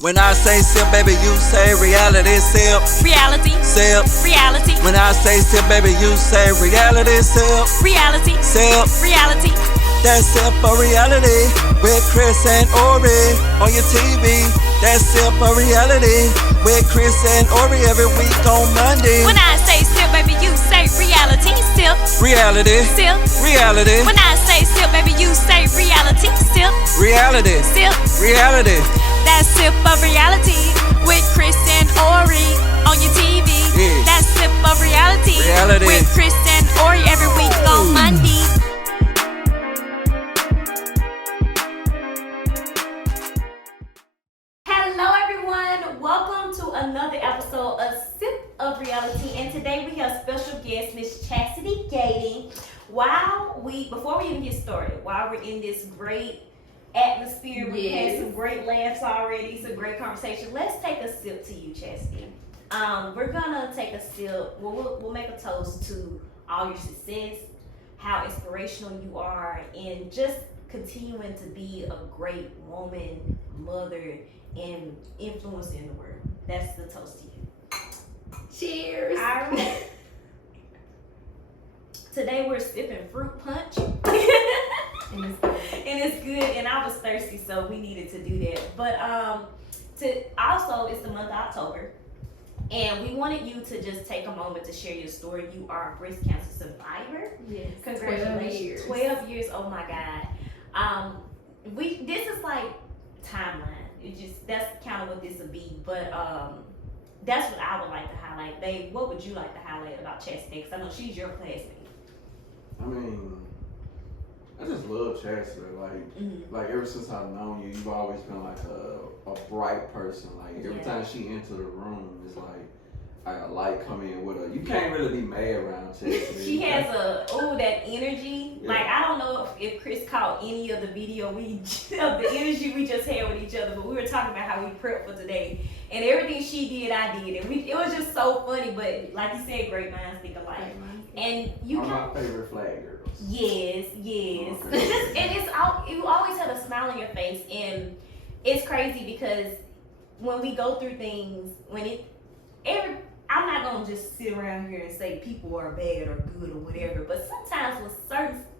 When I say SIPP, baby, you say reality. SIPP. Reality. SIPP. Reality. When I say SIPP, baby, you say reality. SIPP. Reality. SIPP. Reality. That's SIPP Of Reality with Kris and Ori on your TV. That's SIPP Of Reality with Kris and Ori every week on Monday. When I say SIPP, baby, you say reality. SIPP. Reality. SIPP. Reality. When I say SIPP, baby, you say reality. SIPP. Reality. SIPP. Reality. That's SIPP Of Reality with Kris and Ori on your TV. Yeah. That's SIPP Of Reality with Kris and Ori every week on Monday. Hello everyone, welcome to another episode of SIPP Of Reality, and today we have special guest Miss Chasity Gayten. Before we even get started, while we're in this great atmosphere, we've had some great laughs already, some great conversation. Let's take a sip to you, Chasity. We're gonna take a sip. We'll make a toast to all your success, how inspirational you are, and just continuing to be a great woman, mother, and influencer in the world. That's the toast to you. Cheers. All right. Today we're sipping fruit punch. And it's good, and I was thirsty, so we needed to do that. But also, it's the month of October, and we wanted you to just take a moment to share your story. You are a breast cancer survivor. Yes. Congratulations. 12 years. Oh my God. This is like timeline. That's kind of what this would be. But that's what I would like to highlight. Babe, what would you like to highlight about Chasity? Because I know she's your classmate. I mean, I just love Chasity. Like ever since I've known you, you've always been like a bright person. Like every time she enter the room, it's like a light come in with her. You can't really be mad around Chasity. She has that energy. Yeah. Like I don't know if Kris caught any of the video of the energy we just had with each other, but we were talking about how we prepped for today, and everything she did, I did, and it was just so funny. But like you said, great minds think alike. And you my favorite flag girls. Yes. You always have a smile on your face, and it's crazy because when we go through things, I'm not gonna just sit around here and say people are bad or good or whatever, but sometimes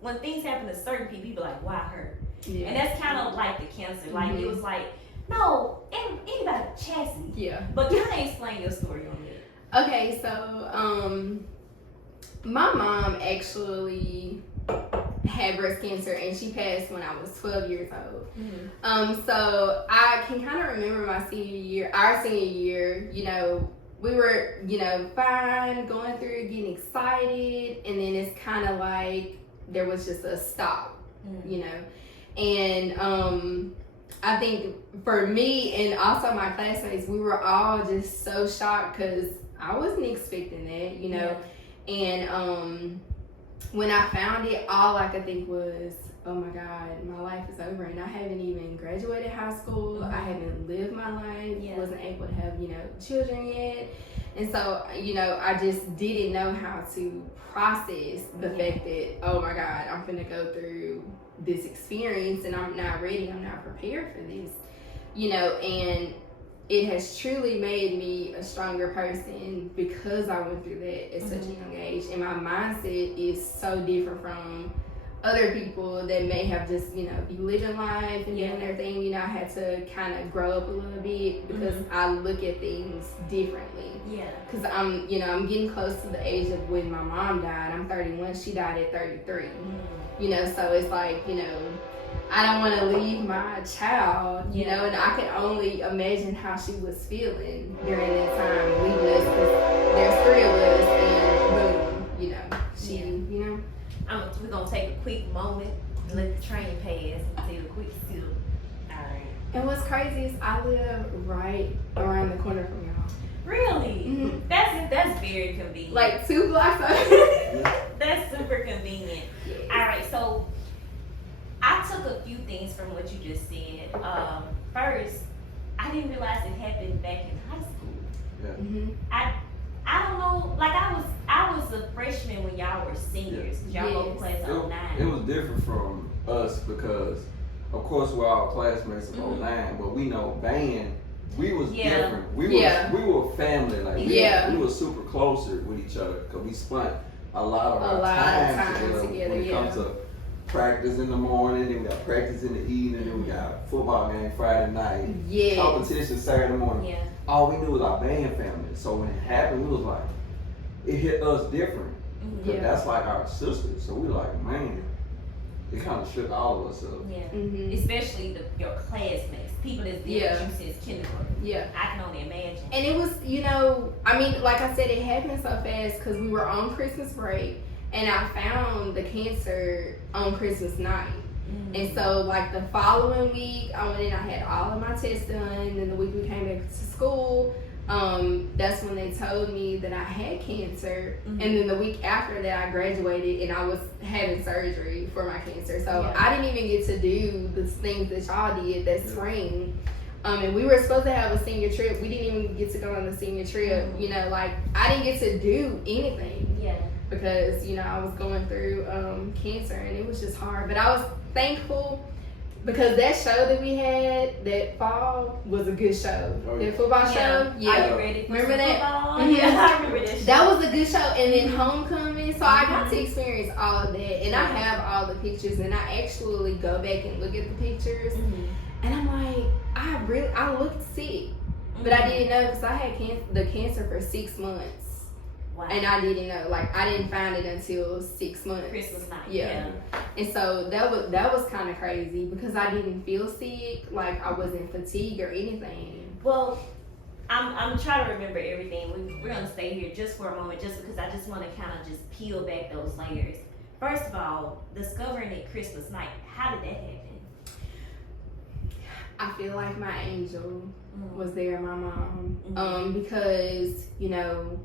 when things happen to certain people, you be like, why her? Yeah. And that's kind of like the cancer. Like it was like, no, anybody Chasity. Yeah. But kind of explain your story on that. Okay, so my mom actually had breast cancer, and she passed when I was 12 years old. Mm-hmm. So I can kind of remember our senior year, you know, we were, you know, fine, going through, getting excited, and then it's kind of like there was just a stop, you know. And I think for me and also my classmates, we were all just so shocked because I wasn't expecting that, you know. Yeah. And when I found it, all I could think was, oh my God, my life is over, and I haven't even graduated high school. Mm-hmm. I haven't lived my life. Yeah. Wasn't able to have, you know, children yet. And so, you know, I just didn't know how to process the fact that, oh my God, I'm gonna go through this experience and I'm not ready, I'm not prepared for this, you know. And it has truly made me a stronger person because I went through that at such a young age. And my mindset is so different from other people that may have just, you know, be living life and doing their thing. You know, I had to kind of grow up a little bit because I look at things differently. Yeah. Because I'm getting close to the age of when my mom died. I'm 31. She died at 33. You know, so it's like, you know, I don't want to leave my child, you know, and I can only imagine how she was feeling during that time leaving us, because there's 3 of us, and boom, you know, you know. We're going to take a quick moment and let the train pass and take a quick sip. All right. And what's crazy is I live right around the corner from y'all. Really? Mm-hmm. That's very convenient. Like 2 blocks over. That's super convenient. Yes. All right, so I took a few things from what you just said. First, I didn't realize it happened back in high school. Yeah. Mm-hmm. I don't know, like I was a freshman when y'all were seniors, because y'all both class of 09. It was different from us because, of course, we're all classmates of 09, but we know band we was different. We were family. Like we were super closer with each other because we spent a lot of our time together. When it comes to practice in the morning, then we got practice in the evening, then we got football game Friday night, competition Saturday morning. Yeah. All we knew was our band family. So when it happened, we was like, it hit us different. Because that's like our sisters. So we like, man, it kind of shook all of us up. Yeah. Especially your classmates, people that's been with you since kindergarten. Yeah. I can only imagine. And it was, you know, I mean, like I said, it happened so fast because we were on Christmas break and I found the cancer on Christmas night. And so, like, the following week, I went in, I had all of my tests done, and the week we came back to school, that's when they told me that I had cancer. And then the week after that, I graduated, and I was having surgery for my cancer. So, I didn't even get to do the things that y'all did that spring. And we were supposed to have a senior trip. We didn't even get to go on the senior trip. You know, like, I didn't get to do anything. Yeah. Because, you know, I was going through cancer, and it was just hard. But I was thankful because that show that we had that fall was a good show. That football show. Yeah. Are you ready for remember that? Football? Yeah, I remember that show. That was a good show. And then Homecoming. So I got to experience all of that. And I have all the pictures, and I actually go back and look at the pictures. And I'm like, I looked sick. But I didn't know because I had the cancer for 6 months. Wow. And I didn't know, like, I didn't find it until 6 months. Christmas night. Yeah. And so that was kind of crazy because I didn't feel sick, like I wasn't fatigued or anything. Well, I'm trying to remember everything. We're gonna stay here just for a moment, just because I just want to kind of just peel back those layers. First of all, discovering it Christmas night. How did that happen? I feel like my angel was there, my mom, because, you know,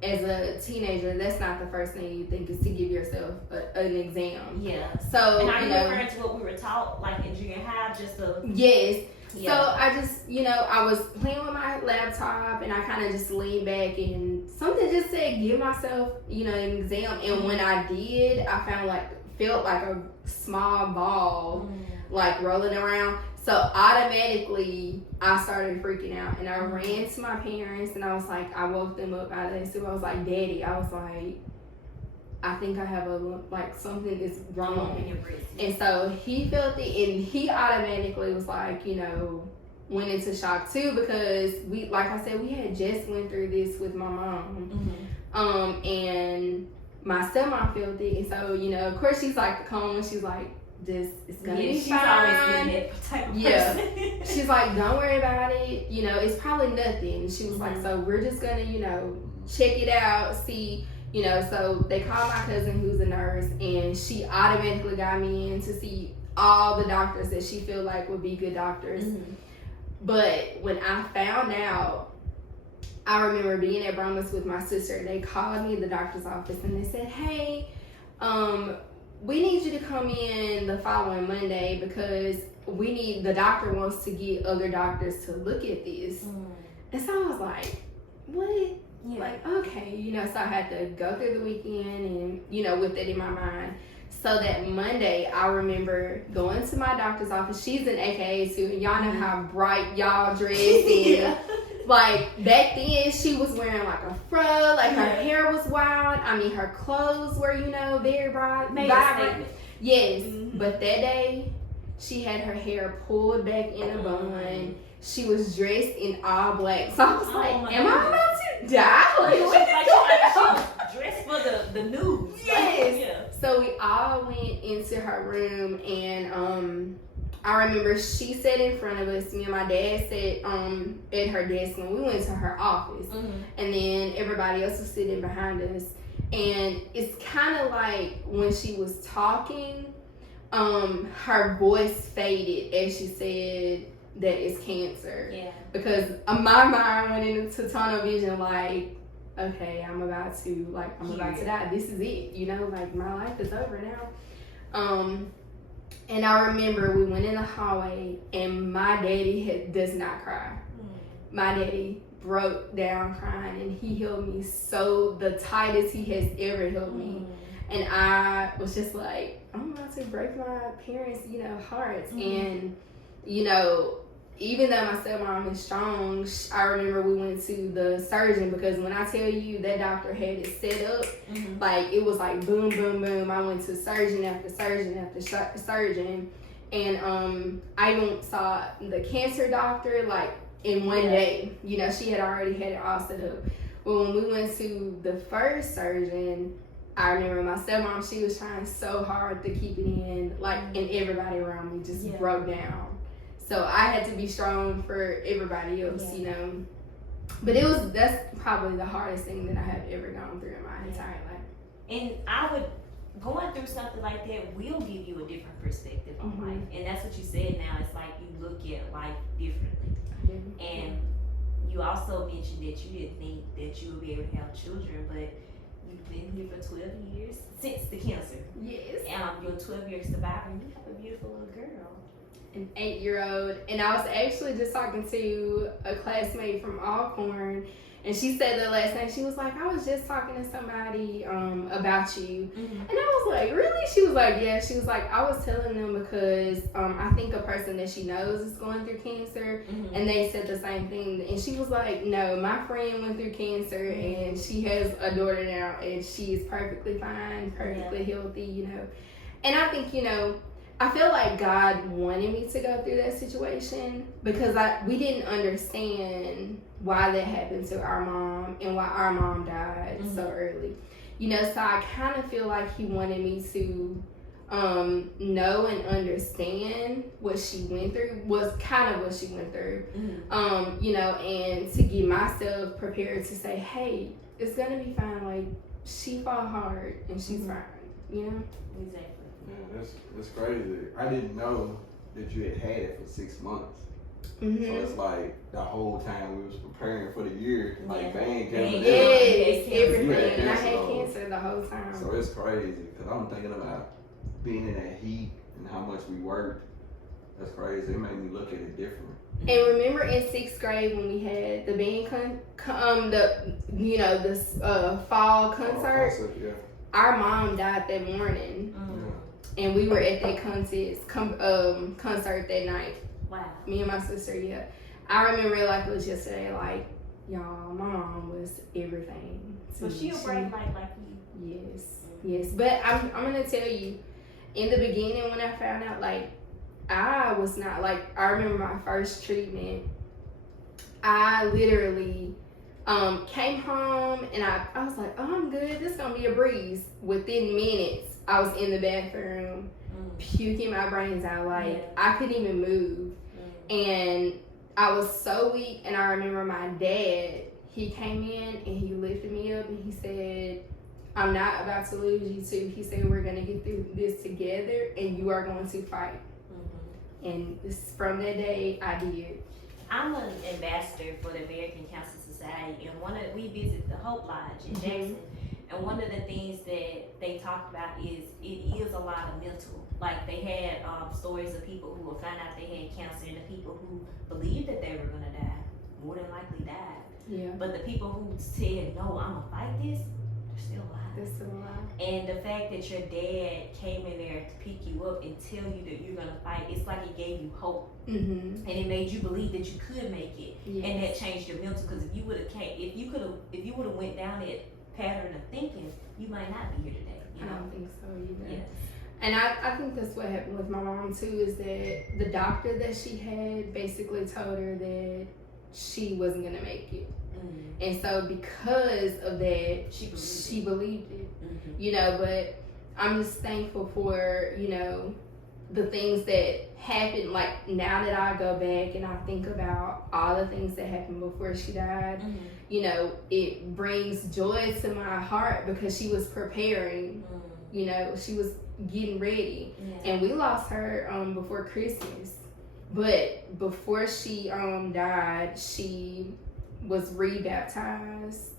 as a teenager, that's not the first thing you think is to give yourself an exam. Yeah. So, and are you referring to what we were taught, like in junior high, just to... Yes. Yeah. So I just, you know, I was playing with my laptop and I kind of just leaned back and something just said, give myself, you know, an exam. And when I did, I felt like a small ball, like rolling around. So automatically, I started freaking out, and I ran to my parents, and I was like, I woke them up out of their sleep. I was like, Daddy, I was like, I think I have something is wrong. And so he felt it, and he automatically was like, you know, went into shock too, because we, like I said, we had just went through this with my mom, and my stepmom felt it, and so, you know, of course she's like the calm one, she's like, this is gonna be she's fine. Always been that type of person. She's like, don't worry about it. You know, it's probably nothing. She was like, so we're just gonna, you know, check it out, see, you know. So they called my cousin who's a nurse, and she automatically got me in to see all the doctors that she feel like would be good doctors. But when I found out, I remember being at Bromas with my sister. They called me at the doctor's office and they said, hey, we need you to come in the following Monday because the doctor wants to get other doctors to look at this. And so I was like, what? Yeah. Like, okay, you know, so I had to go through the weekend and, you know, with that in my mind. So that Monday, I remember going to my doctor's office. She's an AKA too, and y'all know how bright y'all dress and like back then she was wearing like a fro, like her hair was wild. I mean, her clothes were, you know, very bright, vibrant. Yes, but that day she had her hair pulled back in a bun. She was dressed in all black. So I was like, am I about to die? Like, she was dressed for the news. Yes. So we all went into her room, and I remember she sat in front of us. Me and my dad sat at her desk when we went to her office, and then everybody else was sitting behind us. And it's kind of like when she was talking, her voice faded as she said that it's cancer. Yeah. Because my mind went into tunnel vision, like, okay, I'm about to die. This is it, you know, like my life is over now. And I remember we went in the hallway and my daddy does not cry. My daddy broke down crying and he held me the tightest he has ever held me. And I was just like, I'm about to break my parents, you know, hearts. And, you know, even though my stepmom is strong, I remember we went to the surgeon, because when I tell you that doctor had it set up, like it was like boom, boom, boom. I went to surgeon after surgeon after surgeon, and I even saw the cancer doctor like in one day. You know, she had already had it all set up. But when we went to the first surgeon, I remember my stepmom, she was trying so hard to keep it in, like, and everybody around me just broke down. So I had to be strong for everybody else, you know. But that's probably the hardest thing that I have ever gone through in my entire life. And going through something like that will give you a different perspective on life. And that's what you said now. It's like you look at life differently. And you also mentioned that you didn't think that you would be able to have children, but you've been here for 12 years since the cancer. Yes. Your 12-year survivor, and you have a beautiful little girl. An 8-year-old. And I was actually just talking to a classmate from Alcorn, and she said that last night. She was like, I was just talking to somebody about you. And I was like, really? She was like, yeah. She was like, I was telling them because I think a person that she knows is going through cancer, and they said the same thing. And she was like, no, my friend went through cancer, and she has a daughter now, and she is perfectly fine, perfectly healthy, you know. And I think, you know, I feel like God wanted me to go through that situation, because we didn't understand why that happened to our mom and why our mom died so early. You know, so I kind of feel like he wanted me to know and understand what she went through, was kind of what she went through. You know, and to get myself prepared to say, hey, it's gonna be fine. Like, she fought hard and she's fine, you know? Exactly. Yeah, that's crazy. I didn't know that you had it for 6 months. So it's like the whole time we was preparing for the year, like bang, cancer. Yes, everything. And I had cancer the whole time. So it's crazy, because I'm thinking about being in that heat and how much we worked. That's crazy. It made me look at it different. And remember in 6th grade when we had the band fall concert? Our mom died that morning. And we were at that concert that night. Wow. Me and my sister, I remember it like it was yesterday. Like, y'all, my mom was everything. So she a bright light like you. Yes. But I'm gonna tell you, in the beginning when I found out, like, I was not, like, I remember my first treatment. I literally came home and I was like, oh, I'm good. This is gonna be a breeze. Within minutes, I was in the bathroom puking my brains out. Like, I couldn't even move. And I was so weak. And I remember my dad, he came in and he lifted me up and he said, I'm not about to lose you too. He said, we're going to get through this together and you are going to fight. And from that day, I did. I'm an ambassador for the American Cancer Society, and we visit the Hope Lodge in Jackson. And one of the things that they talk about is it is a lot of mental. Like, they had stories of people who would find out they had cancer, and the people who believed that they were going to die more than likely died. Yeah. But the people who said, no, I'm going to fight this, they're still alive. And the fact that your dad came in there to pick you up and tell you that you're going to fight, it's like it gave you hope. And it made you believe that you could make it. And that changed your mental, because if you would have went down that pattern of thinking, you might not be here today. You know? I don't think so either. Yes. And I think that's what happened with my mom too, is that the doctor that she had basically told her that she wasn't gonna make it. And so because of that, she believed it. You know, but I'm just thankful for, you know, the things that happened. Like, now that I go back and I think about all the things that happened before she died, you know, it brings joy to my heart, because she was preparing. You know, she was getting ready. And we lost her before Christmas. But before she died, she was rebaptized,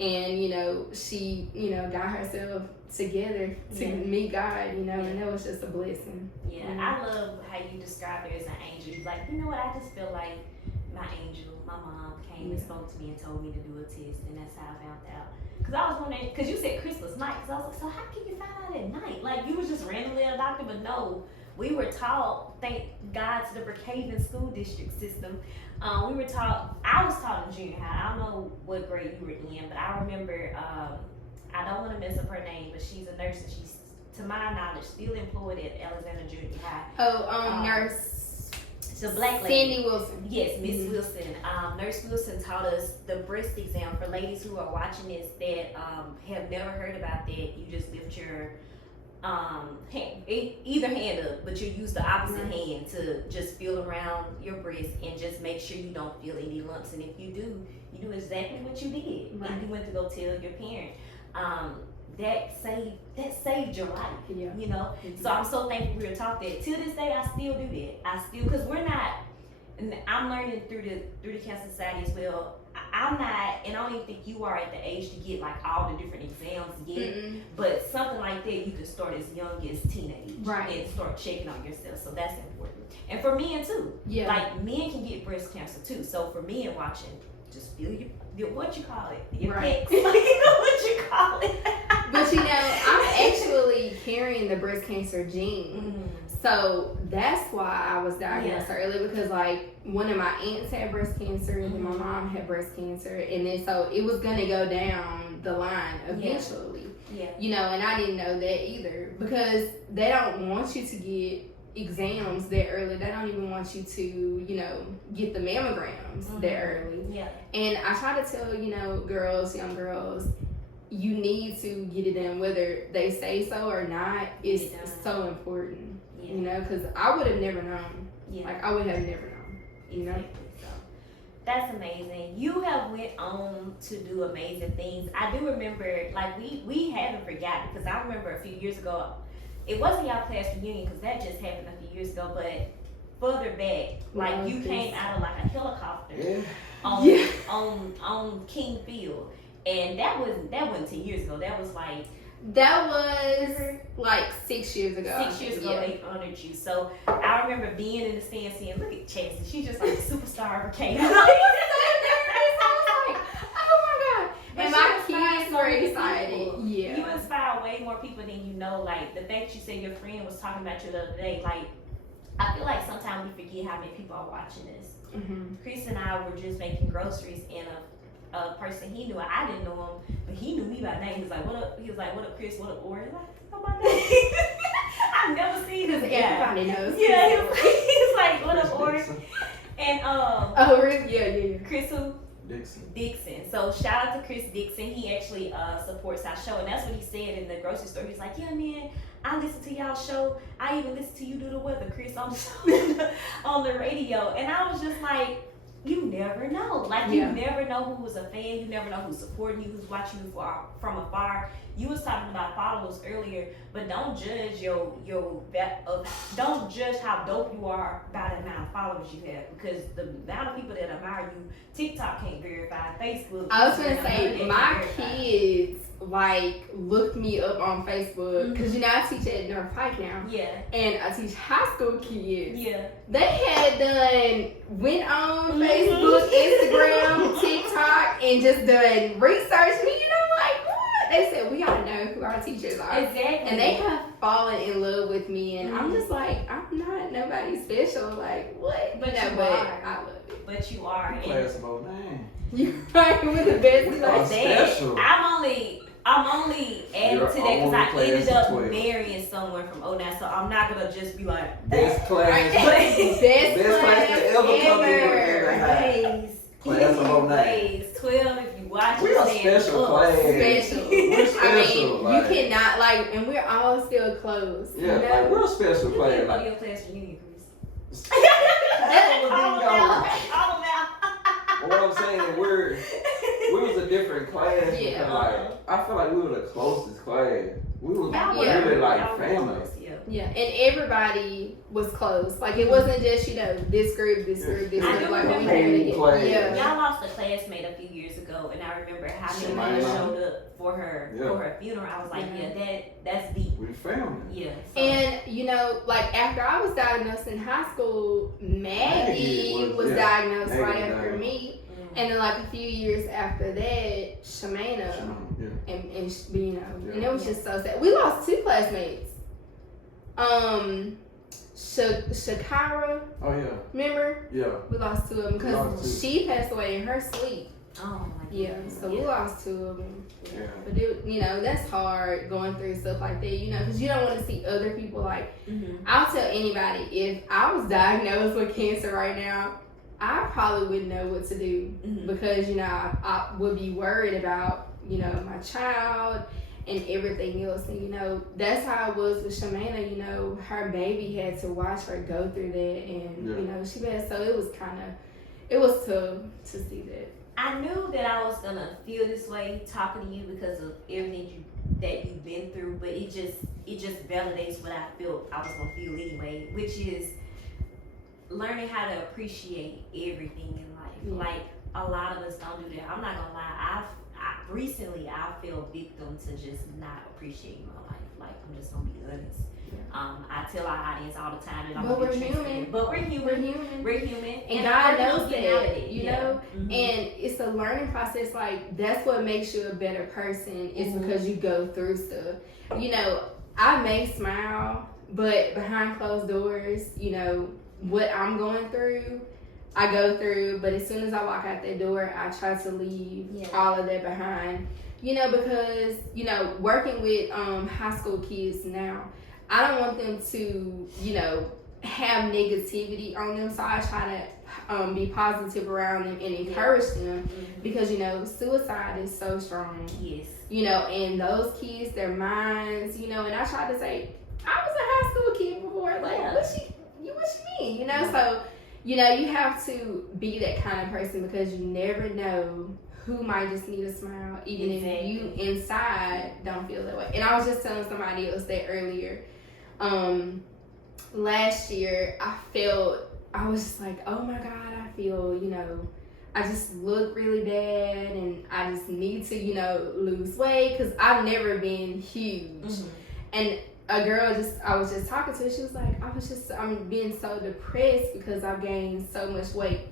and, you know, she, you know, got herself together to meet God, you know, and that was just a blessing. I love how you describe her as an angel. You're like, you know what, I just feel like my angel, my mom came and spoke to me and told me to do a test, and that's how I found out. Because I was wondering, because you said Christmas night, because I was like, so how can you find out at night? Like, you was just randomly at a doctor, but no, we were taught, thank God to the Brookhaven school district system, I was taught in junior high. I don't know what grade you were in, but I remember, I don't want to mess up her name, but she's a nurse and she's, to my knowledge, still employed at Alexander Junior High. Nurse. It's a black lady. Sandy Wilson. Yes, Miss Wilson. Nurse Wilson taught us the breast exam. For ladies who are watching this that have never heard about that, you just lift your either hand up, but you use the opposite hand to just feel around your breast and just make sure you don't feel any lumps. And if you do, you do exactly what you did. Right. And you went to go tell your parent. That saved your life. Yeah. You know? So I'm so thankful we were taught that. Till this day I still do that. Because we're not, and I'm learning through the Cancer Society as well. I'm not, and I don't even think you are at the age to get like all the different exams yet. But something like that you can start as young as teenage. Right. And start checking on yourself. So that's important. And for men too. Yeah. Like men can get breast cancer too. So for men watching, just feel your what you call it? Your Right. pecs. Like, what you call it? But you know, I'm actually carrying the breast cancer gene. So that's why I was diagnosed early, because like one of my aunts had breast cancer and then my mom had breast cancer, and then so it was gonna go down the line eventually. Yeah. You know, and I didn't know that either, because they don't want you to get exams that early. They don't even want you to, you know, get the mammograms that early. Yeah. And I try to tell, you know, young girls, you need to get it done, whether they say so or not. It's so important, you know, because I would have never known. Yeah. Like, I would have never known, you know? So that's amazing. You have went on to do amazing things. I do remember, like, we haven't forgotten, because I remember a few years ago, it wasn't y'all class reunion, because that just happened a few years ago, but further back, like, you came out of like a helicopter on King Field. And that wasn't 10 years ago. That was like 6 years ago. 6 years ago they honored you. So I remember being in the stand saying, look at Chasity. She's just like a superstar of K. Oh my God. And my kids were excited. Yeah. You inspire way more people than you know. Like the fact you said your friend was talking about you the other day, like I feel like sometimes we forget how many people are watching this. Kris and I were just making groceries and a person he knew, I didn't know him, but he knew me by name. He was like, what up? He was like, what up, Kris? What up, Ori? I was like, know my name. I've never seen this guy. Everybody knows. Yeah, he's like, what up, Ori? And oh, really? Yeah. Kris who? Dixon. So shout out to Kris Dixon. He actually supports our show, and that's what he said in the grocery store. He's like, yeah, man, I listen to y'all show. I even listen to you do the weather, Kris, on the radio. And I was just like, you never know. Like, you never know who was a fan. You never know who's supporting you, who's watching you from afar. You was talking about followers earlier, but don't judge don't judge how dope you are by the amount of followers you have, because the amount of people that admire you, TikTok can't verify, Facebook. I was gonna say, my kids like looked me up on Facebook, because you know I teach at North Pike now. Yeah. And I teach high school kids. Yeah. They went on Facebook, Instagram, TikTok, and just done research. Me, you know, like what? They said we gotta know who our teachers are. Exactly. And they have fallen in love with me, and I'm just like, I'm not nobody special. Like what? But no, you but are. I love it. But you are. Class of 09. You right with the best. We Like are special. I'm only adding You're to that because I only ended class up of 12. marrying someone from 09, so I'm not gonna just be like Best class. best class that ever come through ever had. Ways. Class of 09. Ways. 12 if you watch We it. are stand special up. class. Special. We're special. I mean, like, you cannot like, and we're all still close. Yeah, you know? like we're a special You class. can't go to Like, your class reunion, Kris. all All out. what I'm saying, we was a different class. Yeah. Because, like, I feel like we were the closest class. We was Yeah. really like Y'all were family. close, yeah. Yeah, and everybody was close. Like it wasn't just, you know, this group, this group, this I group. do Like we remember had whole class. it. Yeah. Y'all lost a classmate a few years ago, and I remember how many people showed up for her funeral. I was like, that's deep. We family. Yeah. So. And you know, like after I was diagnosed in high school, Maggie was diagnosed Maggie right was after diagnosed. me. And then like a few years after that, Shamana and you know, and it was just so sad. We lost two classmates. Shakira. Oh yeah. Remember? Yeah. We lost 2 of them We lost because 2. she passed away in her sleep. Oh my Yeah, goodness. so we lost 2 of them. Yeah. But it, you know, that's hard going through stuff like that, you know, because you don't want to see other people like. I'll tell anybody, if I was diagnosed with cancer right now, I probably wouldn't know what to do because, you know, I would be worried about, you know, my child and everything else. And, you know, that's how it was with Shamana. You know, her baby had to watch her go through that. And, you know, she passed. So it was tough to see that. I knew that I was gonna feel this way talking to you because of everything that you've been through, but it just validates what I felt I was gonna feel anyway, which is learning how to appreciate everything in life. Like a lot of us don't do that. I'm not gonna lie. Recently I feel victim to just not appreciating my life. Like I'm just gonna be honest. I tell our audience all the time that I'm But we're transparent. human. But we're human. We're human. And God knows working on that, it, you know? And it's a learning process. Like, that's what makes you a better person is because you go through stuff. You know, I may smile, but behind closed doors, you know, what I'm going through, I go through. But as soon as I walk out that door, I try to leave all of that behind. You know, because, you know, working with high school kids now, I don't want them to, you know, have negativity on them. So I try to be positive around them and encourage them because, you know, suicide is so strong. Yes. You know, and those kids, their minds, you know, and I try to say, I was a high school kid before. Like, what you mean? You know, so, you know, you have to be that kind of person because you never know who might just need a smile, even if you inside don't feel that way. And I was just telling somebody else that earlier. Last year, I was just like, oh my God, I feel, you know, I just look really bad and I just need to, you know, lose weight because I've never been huge. And a girl I was just talking to her, she was like, I'm being so depressed because I've gained so much weight.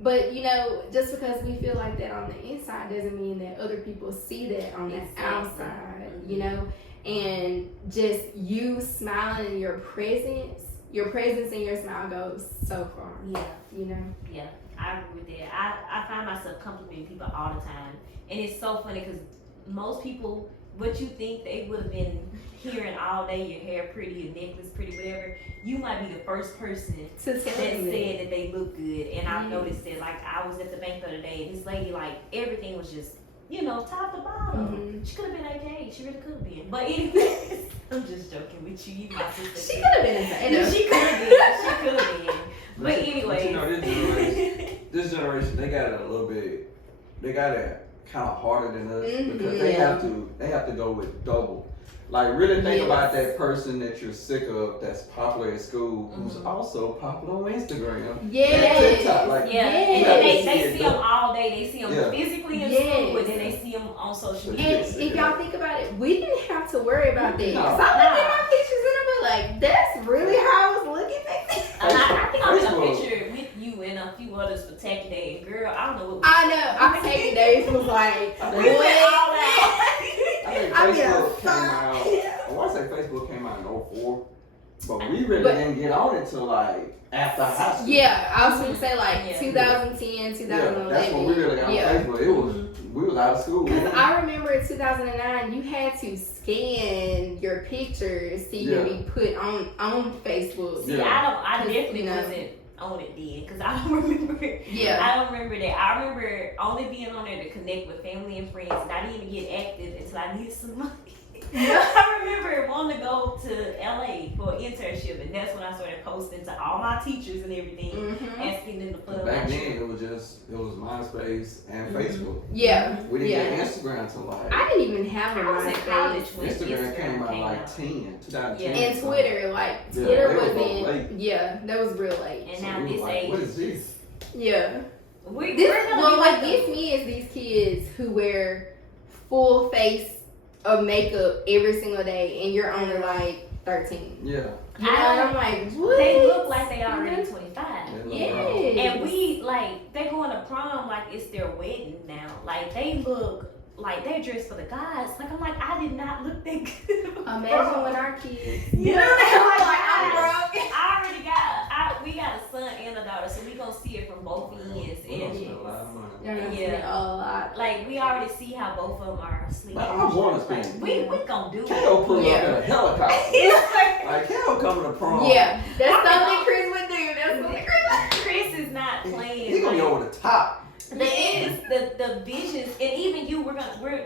But, you know, just because we feel like that on the inside doesn't mean that other people see that on the outside, you know? And just you smiling in your presence and your smile goes so far. Yeah. You know? Yeah, I agree with that. I find myself complimenting people all the time. And it's so funny because most people, what you think they would have been hearing all day, your hair pretty, your necklace pretty, whatever, you might be the first person that said that they look good. And I've noticed that, like, I was at the bank the other day, and this lady, like, everything was just, you know, top to bottom. She could have been okay. She really could have been. But anyway, I'm just joking with you. You my sister. She could have been okay. She could have been. She could have been. But anyway. But you know, this generation, they got it a little bit, they got it kind of harder than us because they have to go with double. Like, really think about that person that you're sick of that's popular at school who's also popular on Instagram. And TikTok. Like, and then they see them all day. They see them physically in school, but then they see them on social media. And if y'all think about it, we didn't have to worry about that. No. Cause I look at my pictures and I'm like, that's really how I was looking back then. I think I'm in a picture with you and a few others for Tacky Day. And girl, I don't know what I know. Our Tacky Days was like, we went all out. I think Facebook came out. I want to say Facebook came out in 2004, but we really didn't get on it till like after high school. Yeah, I was going to say like 2010, 2011. Yeah, that's when we really got on Facebook. It was we was out of school. Because I remember in 2009, you had to scan your pictures so you could be put on Facebook. See, I definitely wasn't on it then because I don't remember. I don't remember that. I remember only being on there to connect with family and friends, and I didn't even get active until I needed some money. I remember wanting to go to LA for an internship, and that's when I started posting to all my teachers and everything, asking them to put up. Back then, it was MySpace and Facebook. We didn't get Instagram till like. I didn't even have a MySpace. Instagram came out like 2010. And Twitter, like Twitter wasn't. That was real late. And now this age. What is this? What gets me is these kids who wear full face of makeup every single day, and you're only like 13. You know, and I'm like, what? They look like they already 25. And we like they going to prom like it's their wedding now. Like they look like they dressed for the guys. Like I'm like I did not look that good. Imagine when our kids. You know, like I'm broke. I son and a daughter, so we gonna see it from both ends. We gonna And spend a lot of money. Y'all gonna Yeah. spend a lot. like we already see how both of them are sleeping. But I want to spend. We gonna do K.O. pull Yeah. up in a helicopter. Like K.O. coming to prom. Yeah, that's something Chris would do. That's something Chris. Chris is not playing. He gonna be like, over the top. the visions, and even you,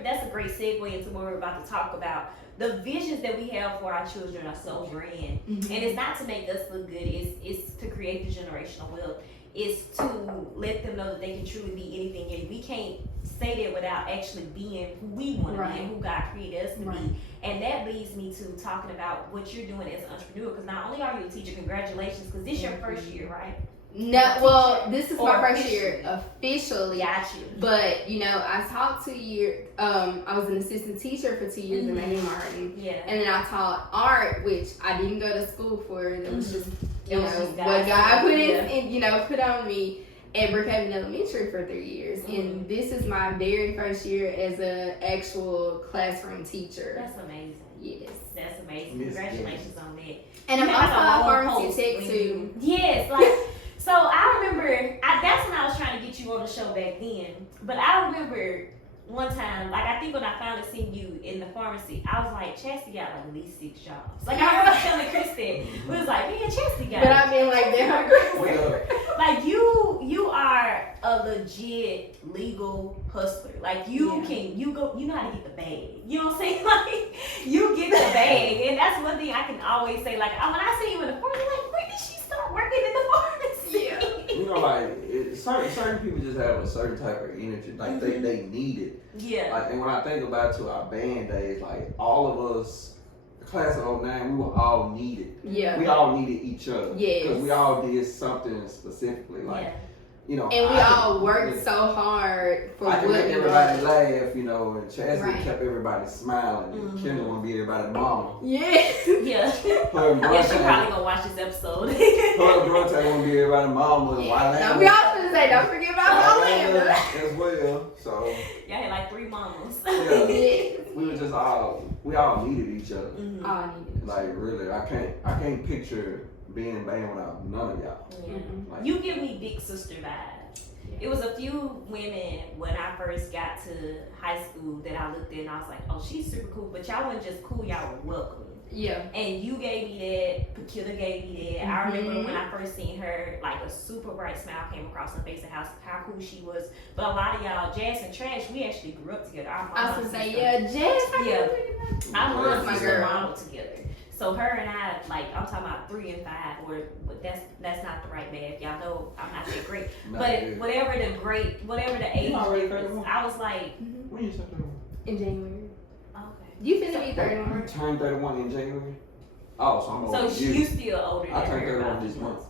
that's a great segue into what we're about to talk about. The visions that we have for our children are so grand, Mhm. and it's not to make us look good. It's to create the generational wealth. It's to let them know that they can truly be anything, and we can't say that without actually being who we want to Right. be and who God created us to Right. be. And that leads me to talking about what you're doing as an entrepreneur. Because not only are you a teacher, congratulations, because this is your first year, right? No, well, this is Or my first officially. year officially. Got you. But I taught 2 years. I was an assistant teacher for 2 years in Maggie Martin, Yeah. and then I taught art, which I didn't go to school for. That was just It was just what God's God put idea. in, put on me at Brookhaven Elementary for 3 years, and this is my very first year as an actual classroom teacher. That's amazing. Yes, That's amazing. Miss Congratulations on that. and I'm You have also a a whole pharmacy host tech when too. you- Yes, like so. I remember that's when I was trying to get you on the show back then. But I remember one time, like I think when I finally seen you in the pharmacy, I was like, Chasity got like at least 6 jobs. Like I remember telling Chris that we was like, man, Chasity got. But I've been like that. Like you are a legit legal hustler. Like you know how to get the bag. You know what I'm saying? Like you get the bag, and that's one thing I can always say. Like when I see you in the pharmacy, like when did she start working in the pharmacy? Yeah. You know, like certain people just have a certain type of energy. Like they need it. Yeah. Like, and when I think about to our band days, like all of us, the class of 09, we were all needed. Yeah. We all needed each other. Yes. Because we all did something specifically. Like, Yeah. you know. And we I all can- worked so hard for I what can make we everybody wanted. laugh, you know, and Chasity Right. kept everybody smiling. And Kendall want to be everybody's mama. Yes. Yeah. Her and Yeah, she Bronte, probably gonna watch this episode. her and Bronte want to be everybody's mama. And Now, we also say, don't forget about Orlando. as well. So Y'all had like 3 mamas. yeah, Yes. we were just we all needed each other. All I needed. Like really, I can't picture being in band without none of y'all. Yeah. Like, You give me big sister vibes. It was a few women when I first got to high school that I looked at and I was like, oh, she's super cool. But y'all weren't just cool, y'all were welcoming. Yeah. And you gave me that, Pakila gave me that. I remember when I first seen her, like a super bright smile came across her face and how cool she was. But a lot of y'all, Jazz and Trash, we actually grew up together. Our I was moms gonna say, and yeah, Jess. Yeah. Yeah. our That's moms my used to girl. model together. So her and I, like I'm talking about 3 and 5, but that's not the right math. Y'all know I'm not that great. not But good. whatever the age already difference, 31? I was like, When you turn 31? In January. okay. You finna be You 31. turned 31 in January? Oh, so I'm older So than you still older than I turned her. 31 about this 2 month. months.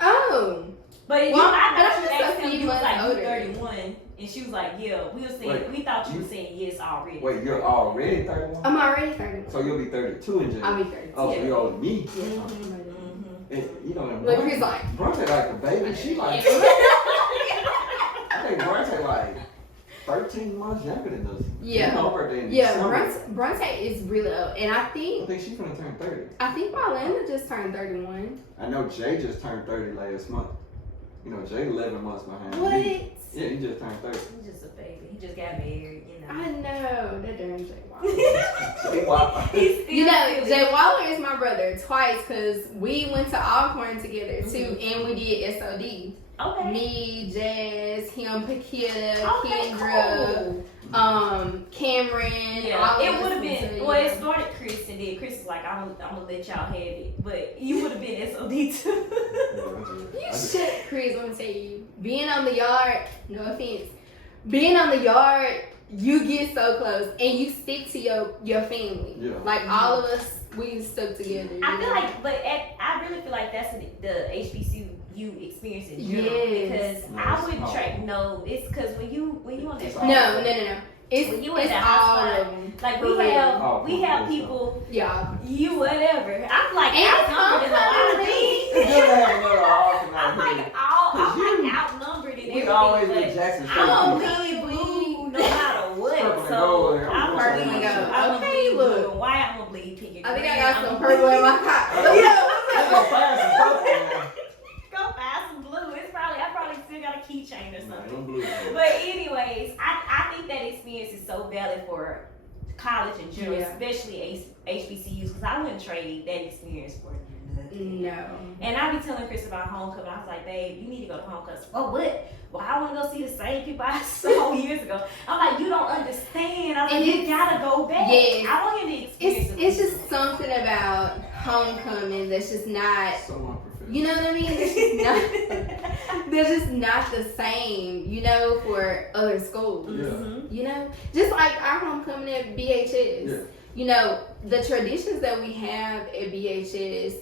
Oh. But you, Well, I but thought I'm you just asked a him, few you was months like, you older. 31. And she was like, yeah, we was saying, Wait, we thought you were saying yes already. Wait, you're already 31? I'm already 31. So you'll be 32 in January? I'll be 32. Oh, so Yeah. you're older than me. Mhm. And, you know, and Look, he's like. Bronte like the baby. She like, I think Bronte like 13 months younger than us. Yeah. You know, her birthday in Yeah, December. Bronte is really old. And I I think think she's gonna turn 30. Marlena just turned 31. I know Jay just turned 30 last month. You know, Jay 11 months behind What? me. Yeah, he just turned 30. He's just a baby. He just got married, you know. I know. That damn Jay Waller. Jay Waller. He's still You know, silly. Jay Waller is my brother twice because we went to Alcorn together too, and we did SOD. Okay. Me, Jazz, him, Pakita, Okay, Kendra, cool. Cameron. Yeah, all of it us would have went been. to- Well, it started Chris, and then Chris was like, "I'm gonna let y'all have it," but you would have been SOD too. You should, Chris. Let me tell you, being on the yard. No offense, being on the yard, you get so close, and you stick to your family. Yeah. Like all of us, we stuck together. I you feel know? like, I really feel like that's the HBCU experience in general Yes. because No, I it's wouldn't not. track. No, it's because when you on that. It's No. It's When you at it's the all hospital, of them. Like For we real. have people. Yeah. You whatever. I'm like And it's outnumbered in a lot of homecoming things. It's good to have another Austin I'm out here. like you- outnumbered in We everything. always but with Jackson I'm gonna State. bleed blue no matter what. Purple and So gold and I'm purple bleed. and gold. I'm gonna Okay, bleed look. blue and white. I'm gonna bleed pink and I think green. I got I'm some gonna purple in my bleed- car. I'm gonna find some purple in there. keychain or Nah, something. don't blue. But anyways, I think that experience is so valid for college in general, especially HBCUs, because I wouldn't trade that experience for nothing. No. And I be telling Chris about homecoming. I was like, babe, you need to go to homecoming. Oh, what? Well, I want to go see the same people I saw years ago. I'm like, you don't understand. I was like, you gotta go back. Yes. I want him to experience It's just something about homecoming that's just not. So unprofessional. You know what I mean? It's just not, they're just not the same, you know, for other schools. Mm-hmm. You know? Just like our homecoming at BHS. Yeah. You know, the traditions that we have at BHS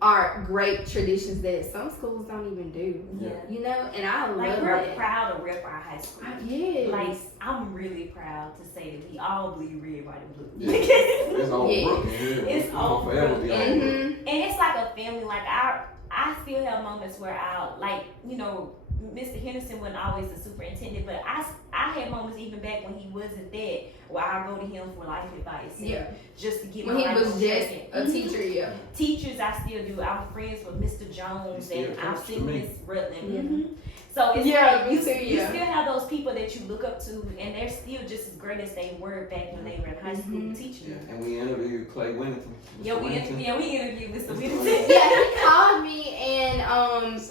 are great traditions that some schools don't even do. Yeah. You know? And I Like, love we're it. proud to rep our high school. Yes. Like, I'm really proud to say that we all bleed red, white, and blue. Yeah. It's all Yeah. Brook in here. It's all forever be Brook. all Mhm. Brook. And it's like a family. Like, I still have moments where like, you know, Mr. Henderson wasn't always the superintendent, but I had moments even back when he wasn't there where I go to him for life advice. Yeah. Just to get When my he life was on just track. a teacher, yeah. Teachers, I still do. I'm friends with Mr. Jones He's and still I've coach to seen me. Miss Rutland. Yeah. Mhm. So it's Yeah, like me you too, you yeah. still have those people that you look up to, and they're still just as great as they were back when they were in high school teaching. Yeah, and we interviewed Clay Winnington. Yeah, we interviewed Mr. Whittington. Yeah, he called me and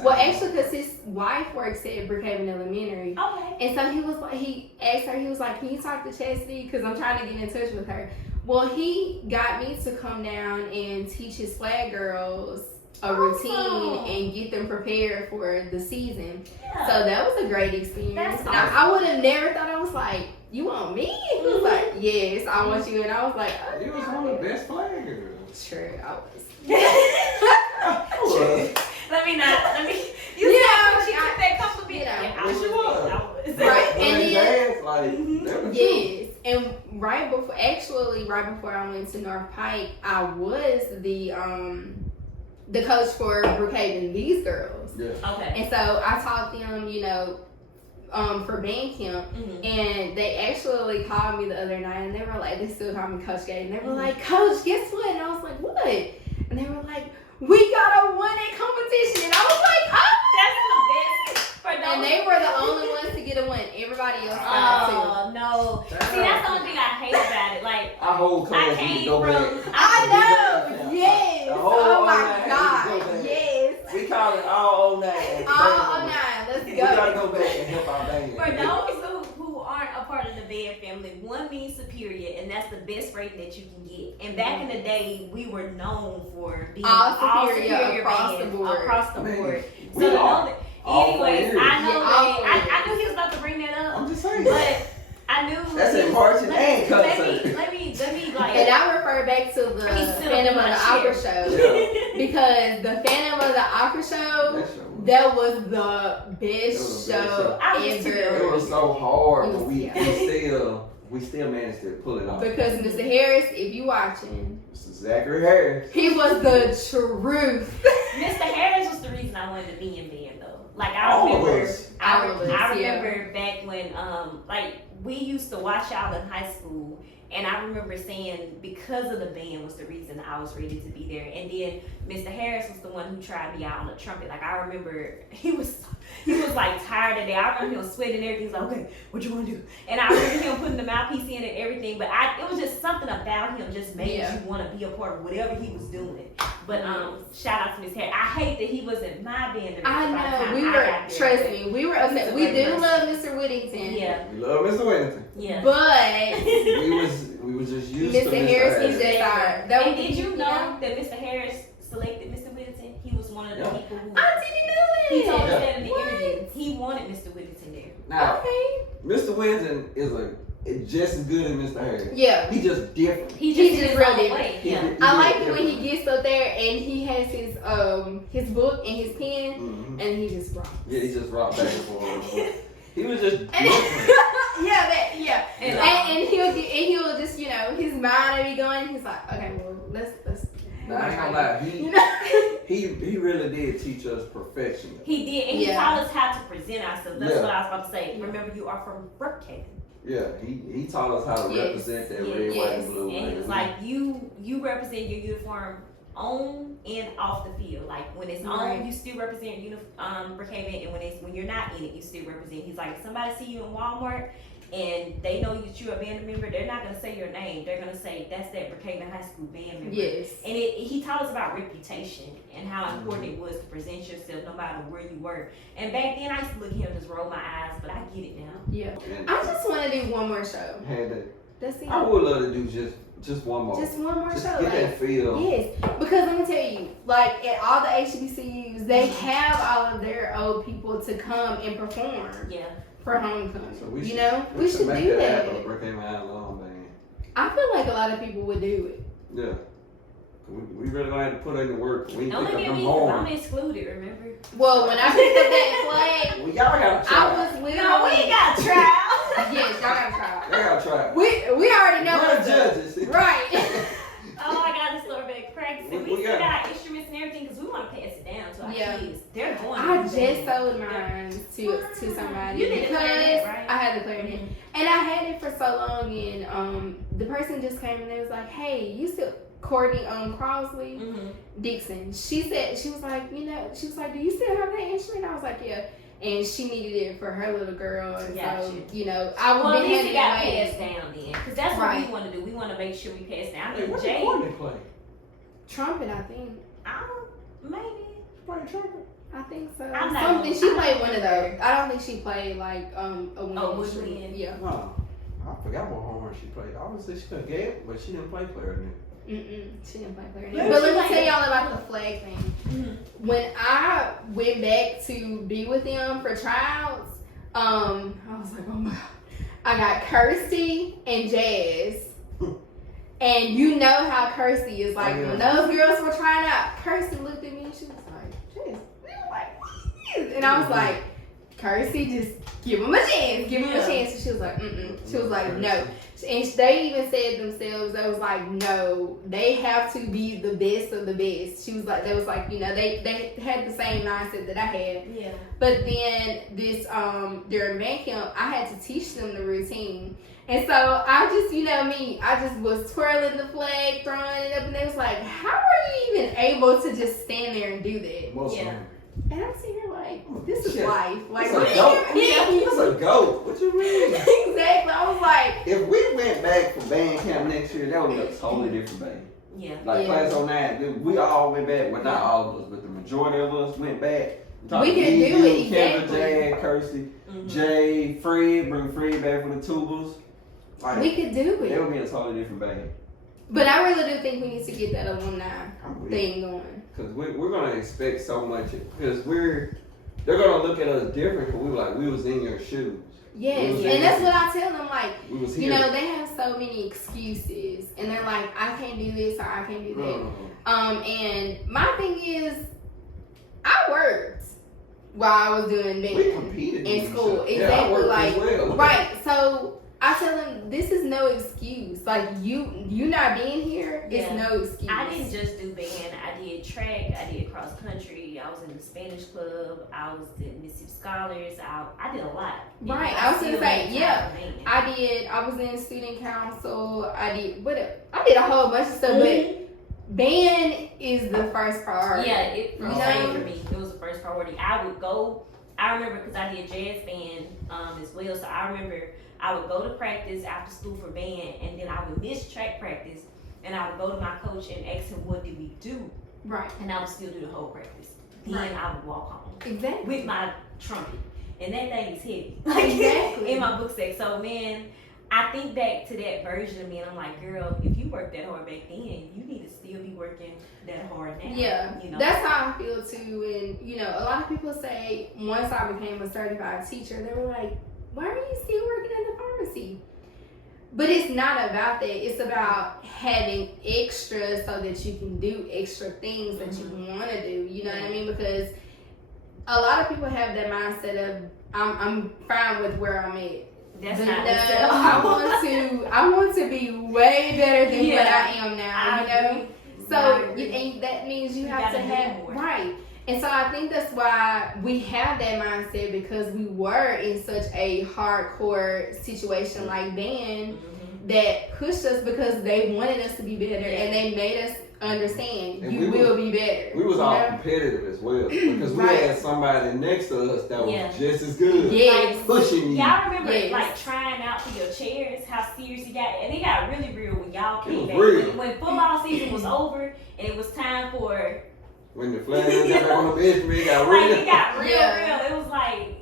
well, actually, because his wife works at Brookhaven Elementary, Okay. and so he asked her, he was like, "Can you talk to Chasity? Because I'm trying to get in touch with her." Well, he got me to come down and teach his flag girls a routine and get them prepared for the season. Yeah. So that was a great experience. That's And I would have never thought. I was like, "You want me?" He was like, "Yes, I want you." And I was like, "Oh, He was one of the best flag girls. sure, I was." Let me. You Yeah, she took that compliment. you know. Yeah, Yes, she was. I was. Right, When and they then- dance, like, that was Yes, and right before I went to North Pike, I was the coach for Brookhaven, these girls, Yeah. Okay. and so I taught them, you know, for band camp, Mhm. and they actually called me the other night, and they were like, they still call me Coach Gayten. They were like, "Coach, guess what?" And I was like, "What?" And they were like, "We got a 1A competition," and I was like, "Oh!" That's the best. For those And they were the only ones to get a win. Everybody else got two. Oh no! See, that's the only thing I hate about it. Like, Our whole I class need to came go from. back. I know. Yes. The whole Oh my online God. is go back. Yes. We call it all 09. All 09. Let's We gotta go. go back and help our band. For those who aren't a part of the band family, one means superior, and that's the best rating that you can get. And back in the day, we were known for being All superior across bands the board. Across the I mean, board. we So to all- know that, all anyways, 4 years. I know Yeah, all that 4 I knew years. he was about to bring that up, I'm just saying. but I knew That's he was- important let and me And like. I refer back to the Let me sit Phantom up of in the my Opera chair. show. Yeah. Because the Phantom of the Opera show, that was the best show I was too ever. It was so hard, but Yeah. we still managed to pull it off. Because Mr. Harris, if you watching, Mr. Zachary Harris. he was the truth. Mr. Harris was the reason I wanted to be in band though. Like All of us. I All of us, remember back when like we used to watch y'all in high school, and I remember saying because of the band was the reason I was ready to be there. And then Mr. Harris was the one who tried me out on the trumpet. Like I remember he was like tired of that. I remember him sweating and everything. He was like, "Okay, what you want to do?" And I remember him putting the mouthpiece in and everything. But it was just something about him just made you want to be a part of whatever he was doing. But shout out to Miss Harris. I hate that he wasn't my band. I know. We were, trust me, we were upset. We do love Mr. Whittington. Yeah. We love Mr. Whittington. Yeah. But we was just used to Mr. Harris Harris. is just our. And did you know that Mr. Harris selected Mr. Whittington? He was one of the people who. I didn't know that. He told us that in the What? interview. He wanted Mr. Whittington there. Now, Okay. Mr. Whittington is just as good as Mr. Harris. Yeah. He just different. He He's just just his real own different. way. He- Yeah. he I like real it when he different. gets up there and he has his book and his pen Mhm. and he just rocks. Yeah, he just rocked back and forth. He was just And different. yeah. And, And he'll just, you know, his mind will be going. He's like, okay, well, let's. Nah, I ain't gonna lie. You know? He really did teach us perfection. He did, and he Yeah. taught us how to present ourselves. That's Yeah. what I was about to say. Remember, you are from Brookhaven. Yeah, he taught us how to Yes. represent that Yeah, red, white, yes. and blue. And he was like, you represent your uniform on and off the field. Like when it's on, you still represent Brookhaven, and when you're not in it, you still represent. He's like, if somebody see you in Walmart and they know that you're a band member, they're not gonna say your name. They're gonna say that's that Brookhaven High School band member. Yes. And he taught us about reputation and how important it was to present yourself no matter where you were. And back then I used to look at him and just roll my eyes, but I get it now. Yeah. I just want to do one more show. Had that. That's it. I would love to do just one more. Just one more just show. Get that feel. Yes, because let me tell you, like at all the HBCUs, they have all of their old people to come and perform. Yeah. For homecoming. So we should should make do that. that. Brookhaven Alone, man. I feel like a lot of people would do it. Yeah. We really gonna have to put in the work. We Don't pick look up at them me, 'cause horns. I'm excluded, remember? Well, when I picked up that flag, Well, y'all gotta try. I was literally. No, we ain't got trial. Yes, y'all gotta try. Y'all gotta try. We already know We're what's up. judges. Right. Oh, I got the story back practicing. We We still got- got instruments and everything because we want to pass it down to our Yeah. kids. They're going. I to just the band. sold mine to somebody. You did the because clarinet, right? I had the clarinet. And I had it for so long, and the person just came and they was like, "Hey, you still Courtney Crosley Dixon?" She said she was like, do you still have that instrument? I was like, yeah. And she needed it for her little girl, and Gotcha. so I would Well, at be least it got having passed down then, because that's what we want to do. We want to make sure we pass down. I Hey, mean, what Jay, Courtney play? trumpet. I think maybe. Play trumpet? I think so. I'm not Something gonna- she played one of those. I don't think she played like a wind Oh, instrument. woodwind. Yeah. No. I forgot what horn she played. Obviously she could get it, but she didn't play clarinet. She didn't play clarinet. Yeah, But she let me played tell it. y'all about the flag thing. When I went back to be with them for tryouts, I was like, oh my God. I got Kirsty and Jazz. And you know how Kirsty is like, when those girls were trying out, Kirsty looked at me and she was like, Jazz, and I was like, Kirsty, just give them a chance, give them a chance. And she was like, She was like, no. And they even said themselves, they was like, no, they have to be the best of the best. She was like, they was like, they had the same mindset that I had. Yeah. But then this, during band camp, I had to teach them the routine. And so I just, I just was twirling the flag, throwing it up, and they was like, how are you even able to just stand there and do that? Yeah. And I'm sitting here like, this is Shit. life. Like, That's what a do you mean? That's a goat. What you mean? Exactly. I was like, If we went back for band camp next year, that would be a totally different band. Yeah. Like Class 09, we all went back. Well, not all of us, but the majority of us went back. We can do it, Kevin, exactly. Jay, Kirsty, Jay, Fred, bring Fred back for the tubas. Like, we could do that it. would be a totally different band. But I really do think we need to get that alumni thing going. Because we're going to expect so much. Because they're going to look at us different because we was in your shoes. Yes, We was and that's what I tell them. Like, We was here. they have so many excuses, and they're like, I can't do this or I can't do that. And my thing is, I worked while I was doing We band competed in school. each other. Exactly, Yeah, I worked like as well. right. So I tell them this is no excuse. Like you not being here is no excuse. I didn't just do band. I did track. I did cross country. I was in the Spanish club. I was in Mississippi Scholars. I did a lot. Right. I was gonna say, yeah. I was in student council. I did a whole bunch of stuff, but band is the first priority. Yeah, same for me. It was the first priority. I would go. I remember because I did jazz band as well. So I remember I would go to practice after school for band, and then I would miss track practice, and I would go to my coach and ask him what did we do, Right. and I would still do the whole practice. Then Right. I would walk home Exactly. with my trumpet, and that thing is heavy. Exactly. In my book sack. So man, I think back to that version of me, and I'm like, girl, if you worked that hard back then, you need to still be working that hard now. Yeah, You know? that's how I feel too. And a lot of people say once I became a certified teacher, they were like, "Why are you still working at the pharmacy?" But it's not about that. It's about having extra so that you can do extra things that you want to do. You know what I mean? Because a lot of people have that mindset of I'm fine with where I'm at. That's But not no, this at all. I want to be way better than what I am now. I agree. So I agree. and that means you have gotta to do have more. right. And so I think that's why we have that mindset, because we were in such a hardcore situation like band that pushed us because they wanted us to be better and they made us understand and you will be better. We was all competitive as well because we had somebody next to us that was just as good. Yes. Pushing you. Y'all remember like trying out for your chairs, how serious it got? And it got really real when y'all came back. When football season was over and it was time for when the flag got back on the bench, it got real. Like, it got real. It was like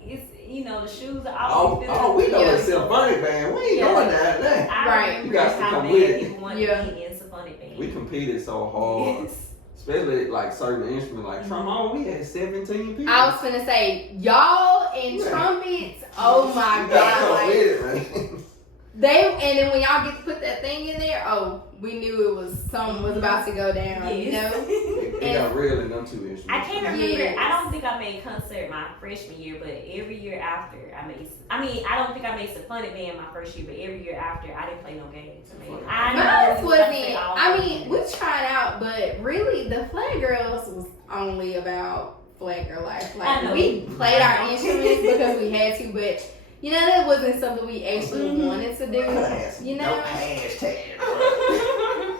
the shoes are always we know it's a funny band. We ain't going down there. Right. You got to come with it. People want to be in some funny band. We competed so hard. Especially like certain instruments like trombone, we had 17 people. I was finna say, y'all in trumpets, oh my god. And then when y'all get to put that thing in there, we knew it was something was about to go down, you know? It got real in them two instruments. I can't remember, I don't think I made concert my freshman year, but every year after I don't think I made some funny band my first year, but every year after I didn't play no games. We tried out, but really the Flag Girls was only about Flag Girl life. Like we played our instruments because we had to, but that wasn't something we actually wanted to do. No hashtag.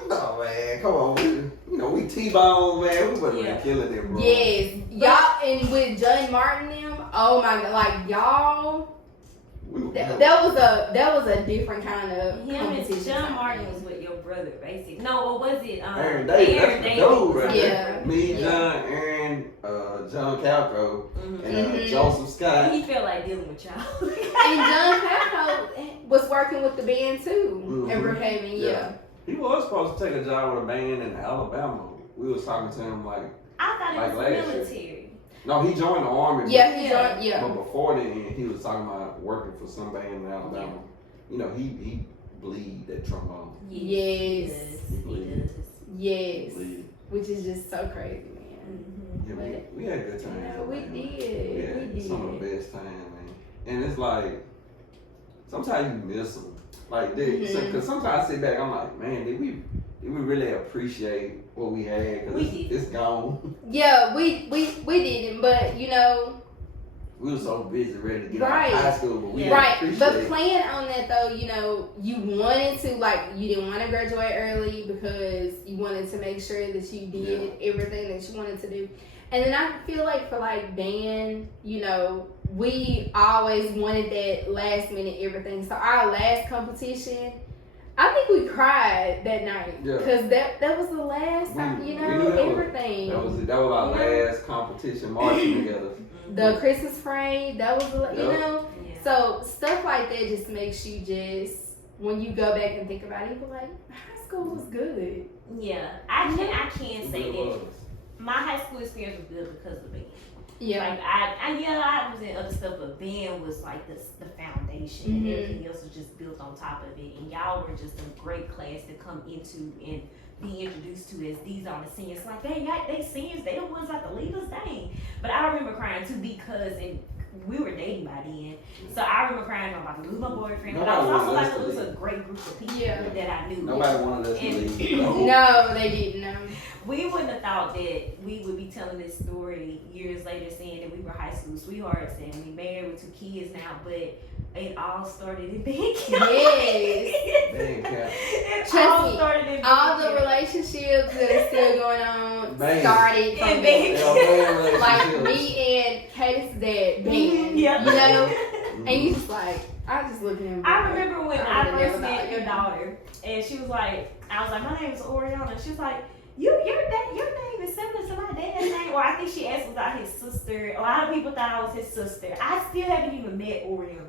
Oh man, come on. We T-bone, man. We would have been killing it, bro. Yes, y'all, and with John Martin them, oh my god, like y'all. That was a different kind of competition. John Martin was with your brother, basically. No, or was it Aaron Davis? Yeah. Me, John, Aaron, John Calco, and Joseph Scott. He felt like dealing with y'all. And John Calco was working with the band too in Brookhaven. Yeah. He was supposed to take a job with a band in Alabama. We was talking to him I thought it was military. No, he joined the army. Yeah, he joined. Yeah. But before then, he was talking about working for some band in Alabama. He bleed that trombone. Yes. He does. Yes. Which is just so crazy, man. Yeah, we had good times. We did. We did some of the best times, man. And it's like sometimes you miss them. Like, because sometimes I sit back, I'm like, man, did we really appreciate what we had? Because it's gone. Yeah, we didn't, but we were so busy ready to get out of high school, but we didn't appreciate But playing on that though, you wanted to, you didn't want to graduate early because you wanted to make sure that you did everything that you wanted to do. And then I feel like for band, we always wanted that last minute everything. So our last competition, I think we cried that night because that was the last time, everything. That was our last competition marching together. The Christmas parade, that was So stuff like that just makes you when you go back and think about it, you're like, high school was good. Yeah, I can say that my high school experience was good because of band. Yeah. I was in other stuff, but band was like the foundation, and everything else was just built on top of it. And y'all were just a great class to come into and be introduced to as these are the seniors. Like they seniors, they the ones like the leaders, dang. But I remember crying too because we were dating by then. So I remember crying, I'm about to lose my boyfriend. But I was also like to lose a great group of people that I knew. Nobody wanted us to leave. No, they didn't know. We wouldn't have thought that we would be telling this story years later saying that we were high school sweethearts and we married with 2 kids now, but it all started in band camp. Yes. Trust me, all the relationships that are still going on started from band camp. Like me and Kate's dad, band. And you just I just look at him. I remember when I first met your daughter, and she was like, I was like, my name is Oriana. She was like, your name is similar to my dad's name. Or I think she asked about his sister. A lot of people thought I was his sister. I still haven't even met Orion.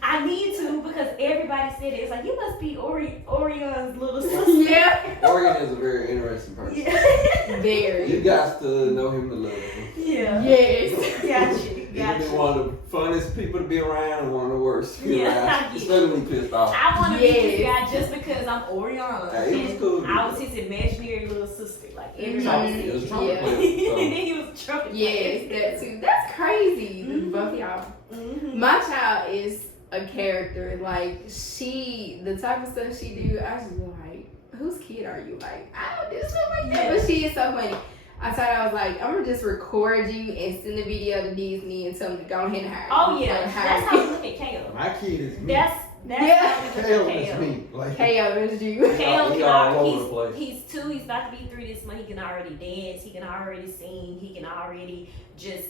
I need to because everybody said it. It's like, you must be Orion's little sister. Yeah. Orion is a very interesting person. Yeah. Very. You got to know him to love him. Yeah. Yes. Gotcha. He's one of the funnest people to be around and one of the worst to be around. Especially when he's pissed off. I want to be this guy just because I'm Oriana. He was cool. I was his imaginary little sister. Like everybody He was trumpet player. And then he was trumpet player. Yes, that too. That's crazy. Both of y'all. My child is a character. The type of stuff she do, I just be like, whose kid are you? I don't do stuff like that. But she is so funny. I told her, I was like, I'm gonna just record you and send the video to Disney and tell them to go ahead and hire you. Oh yeah, that's how we look at Caleb. My kid is me. that's KO is me. Like, KO is you. KO He all over the place. he's 2, he's about to be 3 this month. He can already dance, he can already sing, he can already just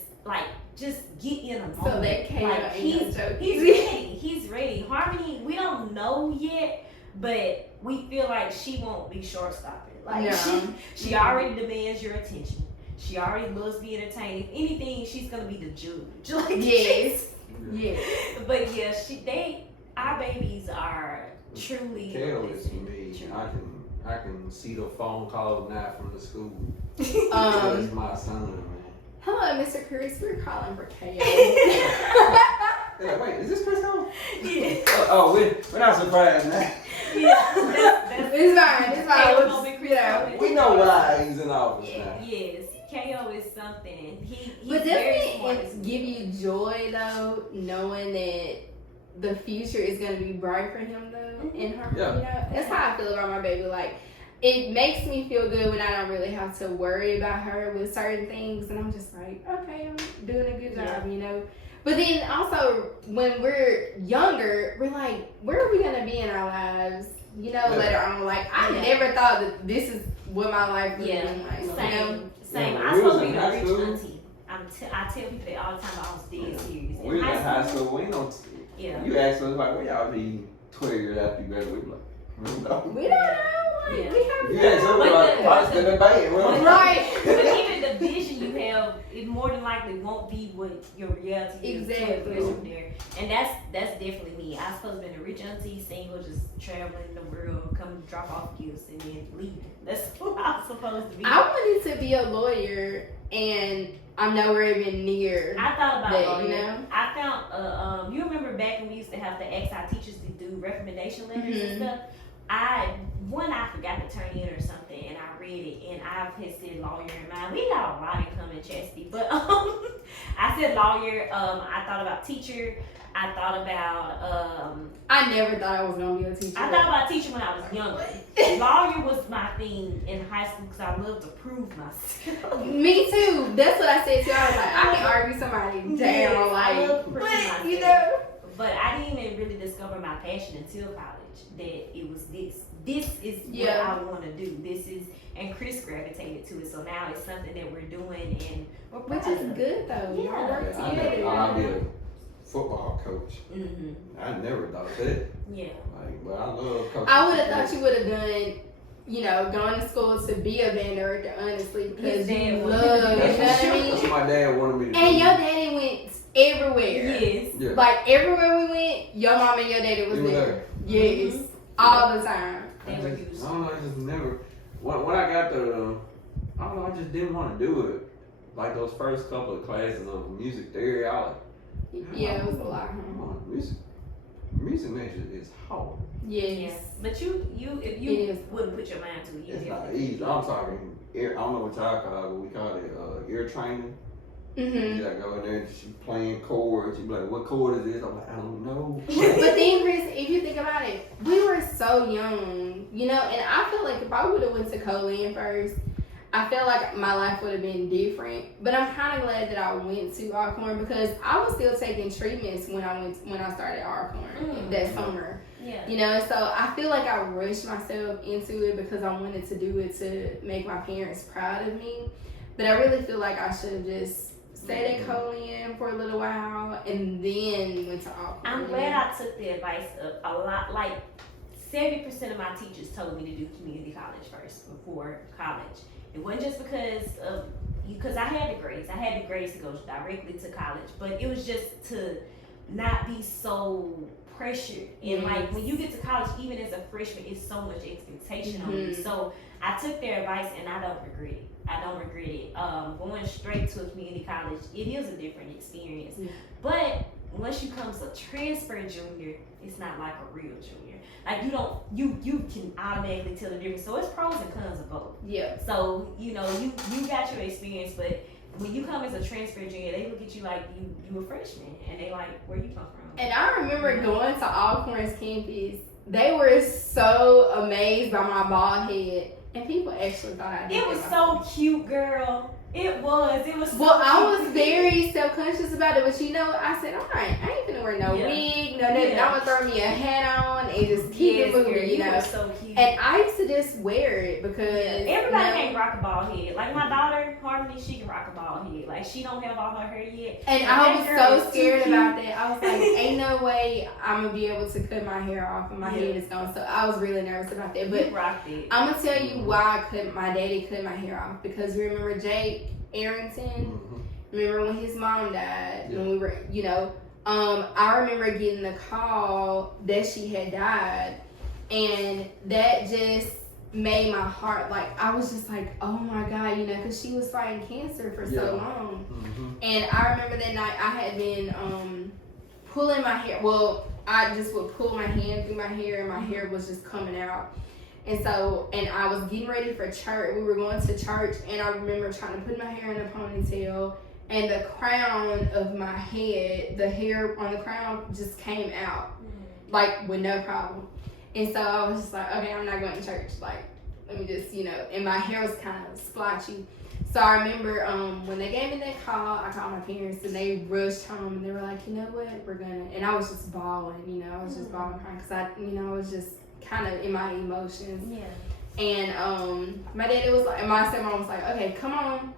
get in a moment. So that KO like, ain't no joke. he's ready. Harmony, we don't know yet, but we feel like she won't be short stopping. Like No. she already demands your attention. She already loves being entertained. If anything, she's gonna be the judge. Like, Yes. Yes. But yeah, our babies are truly. KO is me. I can see the phone calls now from the school. That's my son, man. Hello, Mr. Kris. We're calling for KO. Yeah, wait, is this Kris home? Yeah. Oh, we're not surprised now. Yeah, It's fine. It's fine. KO We'll gonna be just, Kris you know. Ori. We know why he's in office now. Yes, KO is something. He's But very smart. doesn't it give you joy though, knowing that the future is gonna be bright for him though, in her? Yeah. You know, that's how I feel about my baby. Like, it makes me feel good when I don't really have to worry about her with certain things, and I'm just like, okay, I'm doing a good job, you know. But then also when we're younger, we're like, where are we gonna be in our lives? You know, later on. Like, I never thought that this is what my life would be like. Same. You know? Same. Yeah, I'm we was supposed to in be the high rich school. auntie. I tell people that all the time, but I was dead serious. We was in high school. We know. Yeah. You ask us like, where y'all be 12 years after you graduate? We like, we don't know. We don't know. Like, Yeah. we have You ask us like, what's the debate? Right. But even the vision you have, it more than likely won't be what your reality is. Exactly. From there. And that's definitely me. I supposed to be a rich auntie, single, just traveling the world, come drop off gifts and then leave. That's who I'm supposed to be. I wanted to be a lawyer, and I'm nowhere even near. I thought about that, lawyer. you know? I found you remember back when we used to have to ask our teachers to do recommendation letters and stuff. I forgot to turn in or something, and I read it, and I had said lawyer in mind. We got a lot in common, Chasity, but I said lawyer. I thought about teacher. I thought about I never thought I was gonna be a teacher. I thought about teacher when I was younger. Lawyer was my thing in high school because I loved to prove myself. Me too. That's what I said too. I was like, I can argue somebody down, Yes, I like, love to prove myself. you know. But I didn't even really discover my passion until college. That it was this. This is what Yeah. I want to do. This is, and Kris gravitated to it. So now it's something that we're doing, and we're Which proud is of it. good though. Yeah. Y'all work I together. never thought I'd be a football coach. Mm-hmm. I never thought that. Yeah. Like, but I love coaching. I would have thought you would have done, you know, going to school to be a band director, honestly, because His you dad was- love, you know what I That's mean? what my dad wanted me to do. And your daddy went everywhere. Yes. Yeah. Like everywhere we went, your mom and your daddy was He was there. there. Yes, Mhm. all the time. They I were just, used. I don't know, I just never. When I got the, I don't know, I just didn't want to do it. Like those first couple of classes of music theory, I was like, Yeah, it was a lot. come on, music major is hard. Yes. Yeah. But if you It is. wouldn't put your mind to it, It's you'd not be easy. I'm talking ear. I don't know what y'all call it, but we call it ear training. Mhm. You gotta go in there and she playing chords. You be like, what chord is this? I'm like, I don't know. But then, Kris, if you think about it, we were so young, you know, and I feel like if I would have went to Colin first, I feel like my life would have been different. But I'm kind of glad that I went to Alcorn because I was still taking treatments when I started Alcorn that summer. Yeah. You know, so I feel like I rushed myself into it because I wanted to do it to make my parents proud of me. But I really feel like I should have just stayed at Colin for a little while and then went to Alcorn. I'm glad I took the advice of a lot. Like 70% of my teachers told me to do community college first before college. It wasn't just because I had the grades. I had the grades to go directly to college, but it was just to not be so pressured. And like when you get to college, even as a freshman, it's so much expectation on you. So I took their advice and I don't regret it. Going straight to a community college, it is a different experience. Yeah. But once you come to a transfer junior, it's not like a real junior. Like you can automatically tell the difference. So it's pros and cons of both. Yeah. So, you know, you got your experience, but when you come as a transfer junior, they look at you like you a freshman and they like, where you come from? And I remember going to Alcorn's campus. They were so amazed by my bald head. And people actually thought I did. It was so cute, girl. It was so Well, I cute. was very self-conscious about it, but you know, I said, all right, I ain't gonna wear no wig, no nothing. Yeah. I'm gonna throw me a hat on and just keep it Girl, moving, you you know. were so cute. And I used to just wear it because Everybody can't rock a bald head. Like my daughter, Harmony, she can rock a bald head. Like she don't have all her hair yet. And I was so scared about that. I was like, ain't no way I'm gonna be able to cut my hair off and my head is gone. So I was really nervous about that. But you rocked it. I'm gonna tell you why my daddy cut my hair off. Because you remember Jake Arrington? Remember when his mom died? When we were, you know, I remember getting the call that she had died, and that just made my heart, like, I was just like, oh my God, you know, because she was fighting cancer for so long. And I remember that night I had been pulling my hair. Well, I just would pull my hand through my hair, and my hair was just coming out. And so, and I was getting ready for church. We were going to church, and I remember trying to put my hair in a ponytail, and the crown of my head, the hair on the crown just came out, like, with no problem. And so I was just like, okay, I'm not going to church. Like, let me just, you know, and my hair was kind of splotchy. So I remember when they gave me that call, I called my parents, and they rushed home, and they were like, you know what, we're gonna, and I was just bawling, you know, I was just bawling crying, because I, you know, I was just kind of in my emotions. Yeah. And my daddy was like, my stepmom was like, okay, come on.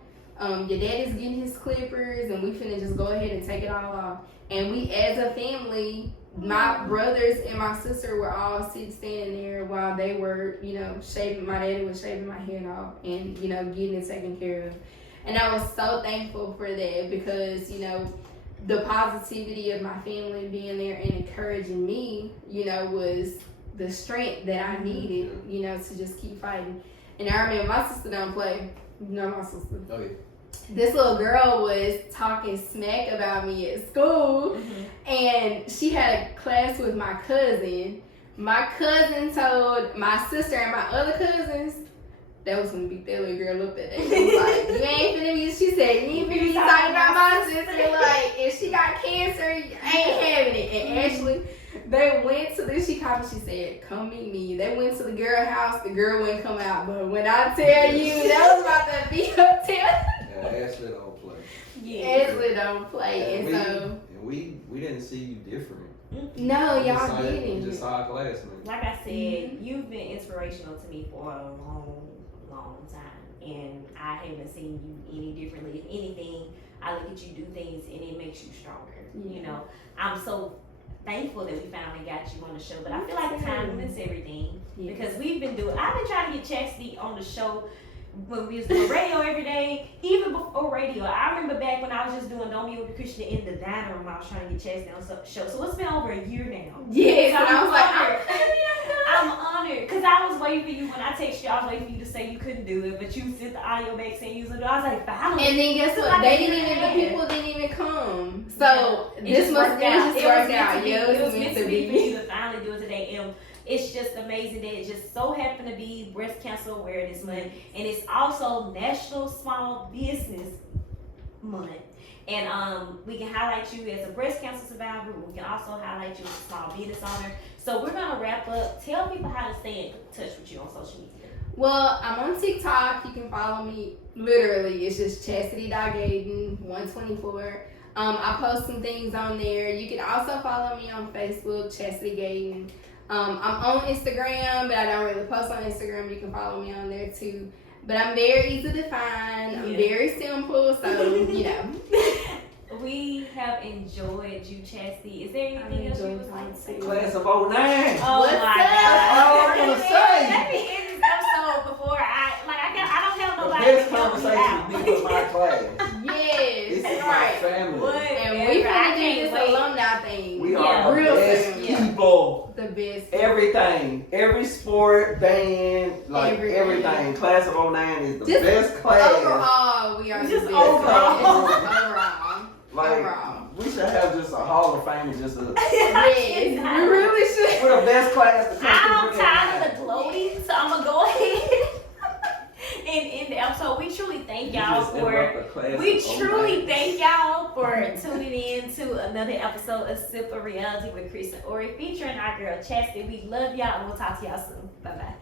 Your daddy's getting his clippers, and we finna just go ahead and take it all off. And we, as a family, my brothers and my sister were all standing there while they were, you know, shaving. My daddy was shaving my head off and, you know, getting it taken care of. And I was so thankful for that because, you know, the positivity of my family being there and encouraging me, you know, was the strength that I needed, you know, to just keep fighting. And I remember my sister don't play. You know my sister. Oh, yeah. This little girl was talking smack about me at school, and she had a class with my cousin. My cousin told my sister and my other cousins that was gonna beat that little girl up that day. She was like, you ain't finna be, she said, you ain't finna be talking about my sister. Like, if she got cancer, I ain't having it. And actually, they went to this, she called me, she said, come meet me. They went to the girl house, the girl wouldn't come out. But when I tell you, that was about to be up there. Ashley don't play. Yeah. Ashley don't play. And so. And we didn't see you different. No, y'all We didn't. just saw our classmates. Like I said, you've been inspirational to me for a long time. And I haven't seen you any differently. If anything, I look at you do things and it makes you stronger. You know, I'm so thankful that we finally got you on the show. But I feel like time is everything. Because I've been trying to get Chasity on the show when we was doing radio every day, even before radio. I remember back when I was just doing Don't Be With the Christian in the dining room, I was trying to get Chasity on the show. So it's been over a year now. Yes, so and I was like, I'm honored. Because I was waiting for you, when I texted you, I was waiting for you to say you couldn't do it, but you sent the audio back saying you was going to do it. I was like, finally. and then guess what? They didn't even, the people didn't even come. So this must have just worked out. Yeah, it was meant to be for you to finally do it today. And it's just amazing that it just so happened to be Breast Cancer Awareness Month, and it's also National Small Business Month. And we can highlight you as a breast cancer survivor. We can also highlight you as a small business owner. So we're gonna wrap up. Tell people how to stay in touch with you on social media. Well, I'm on TikTok. You can follow me. Literally, it's just Chasity Gayten 124. I post some things on there. You can also follow me on Facebook, Chasity Gayten. I'm on Instagram, but I don't really post on Instagram. You can follow me on there too. But I'm very easy to find. I'm very simple, so you know. We have enjoyed you, Chasity. Is there anything else you would like to say? Class of 09. Oh What's my up? God. Oh, I'm gonna say. Let me end this episode before I don't have The nobody best to help me conversation out. would be with my class. Yes, This is my right. family. And we finna do this alumni thing. We are real the best soon. people. The best. Everything. Every sport, band, like everything. Class of 09 is the Just best class. Overall, we are Just the best overall. class. Overall. Like, Overall. we should have just a Hall of Fame just to, Yes, we really should. we're the best class to come I'm to tired of the gloating, so I'm gonna go ahead and end the episode. We truly thank y'all for tuning in to another episode of SIPP Of Reality with Kris and Ori, featuring our girl Chasity. We love y'all, and we'll talk to y'all soon. Bye bye.